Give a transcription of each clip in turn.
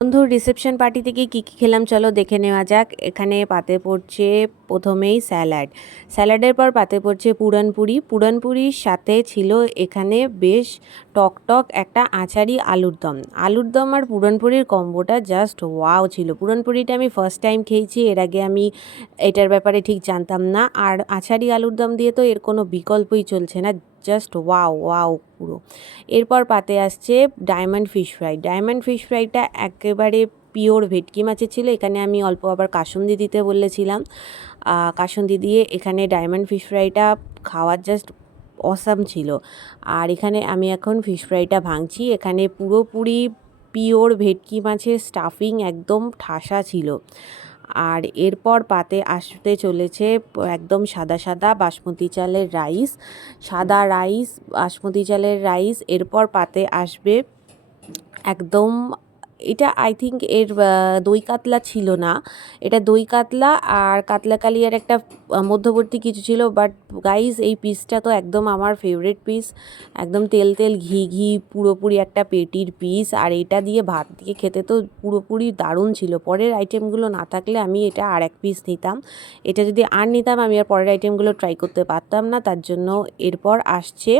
বন্ধুর reception party থেকে কী কী খেলাম চলো দেখে নেওয়া যাক। এখানে পাতে পড়ছে প্রথমেই স্যালাডের পর পাতে পড়ছে পুরানপুরির সাথে ছিল এখানে বেশ টক একটা আচারি আলুর দম আর পুরানপুরির কম্বোটা জাস্ট ওয়াও ছিল। পুরানপুরিটা আমি ফার্স্ট টাইম খেয়েছি, এর আগে আমি এটার ব্যাপারে ঠিক জানতাম না। আর আচারি আলুর দম দিয়ে তো এর কোনো বিকল্পই চলছে না, জাস্ট ওয়াও পুরো। এরপর পাতে আসছে ডায়মন্ড ফিশ ফ্রাইটা একেবারে পিওর ভেটকি মাছের ছিল। এখানে আমি অল্প আবার কাসুন্দি দিতে বলেছিলাম, কাসুন্দি দিয়ে এখানে ডায়মন্ড ফিশ ফ্রাইটা খাওয়ার জাস্ট অসাম ছিল। আর এখানে আমি এখন ফিশ ফ্রাইটা ভাঙছি। এখানে পুরোপুরি পিওর ভেটকি মাছের স্টাফিং একদম ঠাসা ছিল। আর এরপর পাতে আসতে চলেছে একদম সাদা বাসমতি চালের রাইস। এরপর পাতে আসবে একদম, এটা আই থিঙ্ক এর দই কাতলা ছিল না, এটা দই কাতলা আর কাতলা কালিয়ার একটা মধ্যবর্তী কিছু ছিল। বাট গাইস, এই পিসটা তো একদম আমার ফেভারিট পিস, একদম তেল ঘি পুরোপুরি একটা পেটির পিস। আর এটা দিয়ে ভাত দিয়ে খেতে তো পুরোপুরি দারুণ ছিল। পরের আইটেমগুলো না থাকলে আমি এটা আর এক পিস নিতাম, এটা যদি আর নিতাম আমি আর পরের আইটেমগুলো ট্রাই করতে পারতাম না। তার জন্য এরপর আসছে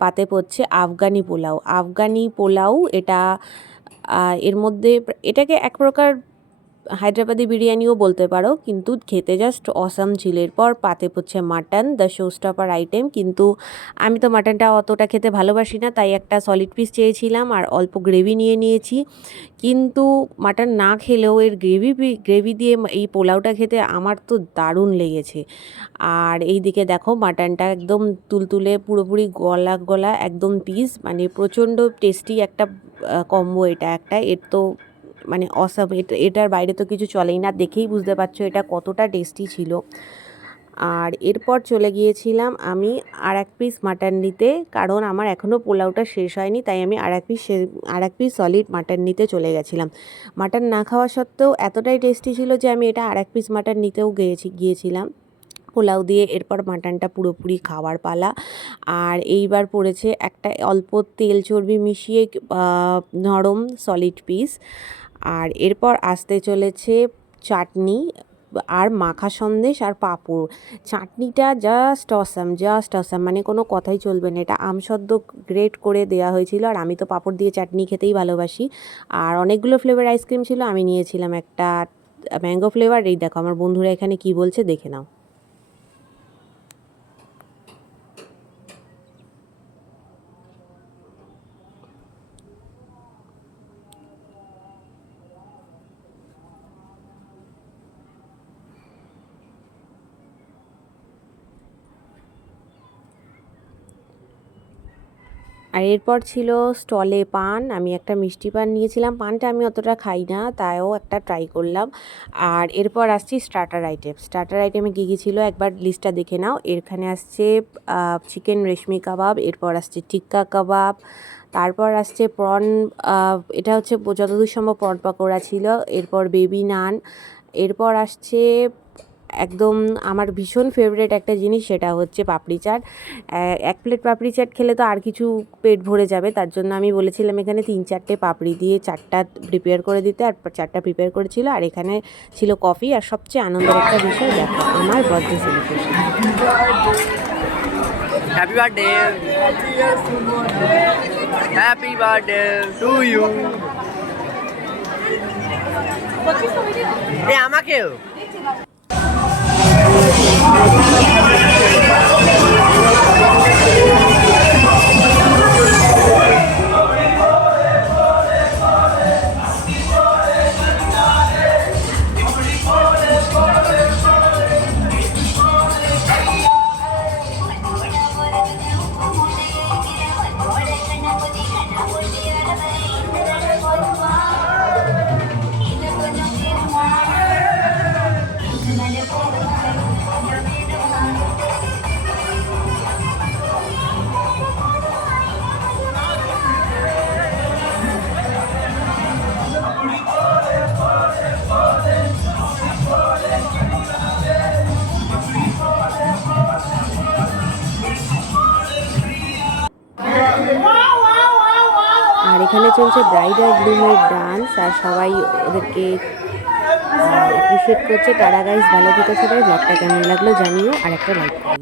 পাতে পড়ছে আফগানি পোলাও। এটা এর মধ্যে এটাকে এক প্রকার হায়দ্রাবাদি বিরিয়ানিও বলতে পারো, কিন্তু খেতে জাস্ট অসাম ছিল। এরপর পাতে পড়ছে mutton, the show stopper item. কিন্তু আমি তো মাটনটা অতটা খেতে ভালোবাসি না, তাই একটা সলিড পিস চেয়েছিলাম আর অল্প গ্রেভি নিয়েছি। কিন্তু মাটন না খেলেও এর গ্রেভি দিয়ে এই পোলাওটা খেতে আমার তো দারুণ লেগেছে। আর এই দিকে দেখো মাটনটা একদম তুলতুলে পুরোপুরি গলা একদম পিস, মানে প্রচণ্ড টেস্টি একটা কম্বো এটা একটা। এর তো মানে অসাম, এটার বাইরে তো কিছু চলেই না, দেখেই বুঝতে পারছো এটা কতটা টেস্টি ছিল। আর এরপর চলে গিয়েছিলাম আমি আর এক পিস মাটন নিতে, কারণ আমার এখনও পোলাওটা শেষ হয়নি, তাই আমি আর এক পিস সলিড মাটন নিতে চলে গেছিলাম। মাটন না খাওয়া সত্ত্বেও এতটাই টেস্টি ছিল যে আমি এটা আর এক পিস মাটন নিতেও গিয়েছিলাম পোলাও দিয়ে। এরপর মাটনটা পুরোপুরি খাওয়ার পালা। আর এইবার পড়েছে একটা অল্প তেল চর্বি মিশিয়ে নরম সলিড পিস। আর এরপর আসতে চলেছে চাটনি আর মাখা সন্দেশ আর পাঁপড়। চাটনিটা জাস্ট অসাম, মানে কোনো কথাই চলবে না। এটা আমসদ্দ গ্রেট করে দেওয়া হয়েছিল, আর আমি তো পাঁপড় দিয়ে চাটনি খেতেই ভালোবাসি। আর অনেকগুলো ফ্লেভার আইসক্রিম ছিল, আমি নিয়েছিলাম একটা ম্যাঙ্গো ফ্লেভার। এই দেখো আমার বন্ধুরা এখানে কি বলছে দেখে নাও। আর এরপর ছিল স্টলে পান। আমি একটা মিষ্টি পান নিয়েছিলাম, পানটা আমি অতটা খাই না, তাও একটা ট্রাই করলাম। আর এরপর আসছি স্টার্টার আইটেমে কী কী ছিল একবার লিস্টটা দেখে নাও। এখানে আসছে চিকেন রেশমি কাবাব, এরপর আসছে টিক্কা কাবাব, তারপর আসছে প্রন, এটা হচ্ছে যতদূর সম্ভব প্রন পাকোড়া ছিল। এরপর বেবি নান, এরপর আসছে একদম আমার ভীষণ ফেভারিট একটা জিনিস, সেটা হচ্ছে পাপড়ি চাট। এক প্লেট পাপড়ি চাট খেলে তো আর কিছু পেট ভরে যাবে, তার জন্য আমি বলেছিলাম এখানে 3-4টে পাপড়ি দিয়ে 4টা প্রিপেয়ার করে দিতে, আর 4টা প্রিপেয়ার করেছিল। আর এখানে ছিল কফি। আর সবচেয়ে আনন্দের একটা বিষয় দেখো, আমার birthday celebration. Happy birthday, happy birthday to you. আমাকেও চলছে ব্রাইড আর গ্রুমের ডান্স, আর সবাই ওদেরকে অ্যাপ্রিসিয়েট করছে। টাটা গাইস, ভালো থেকো সবাই। ব্লগটা কেমন লাগলো জানিও, আর একটা লাইক করো।